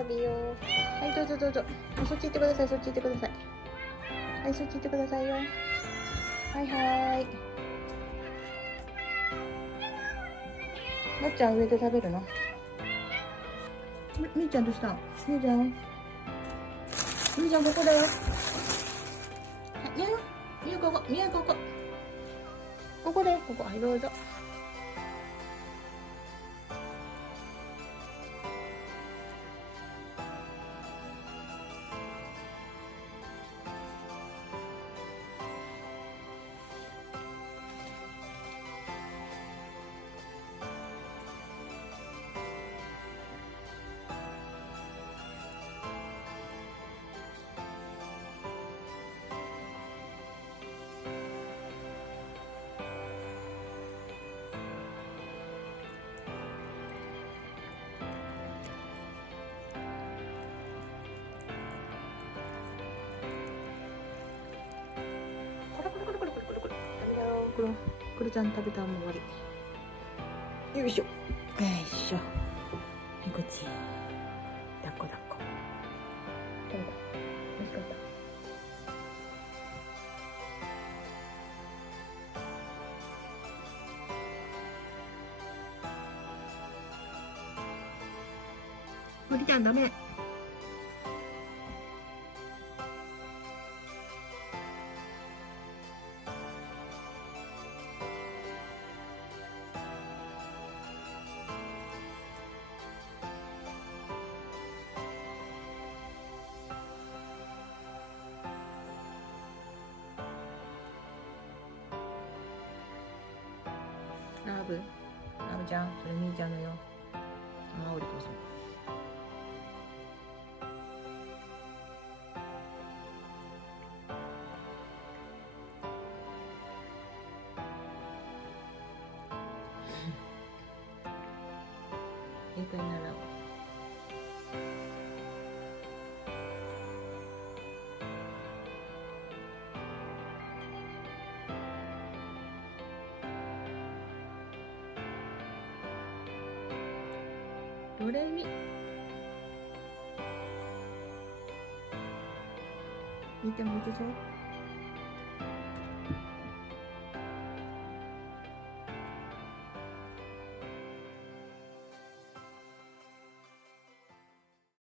食べよう。はい、どうぞどうぞ。そっち行ってください、そっち行ってください。はい、そっち行ってくださいよ。はいはい。もっちゃん上で食べるの？みーちゃんどうした？みーちゃんここだよ。みゆここ、みゆここ。ここで、ここ、はい、どうぞ。これちゃん食べたらもう終わり。よいしょ。よいしょ。はい、こっち。抱っこ抱っこ。どうだ。美味しかった。のりちゃんダメ。ラブちゃん、それみーちゃんのよ。あ、おりこさん。英会習う。ドレミ。みーちゃんも行けそう？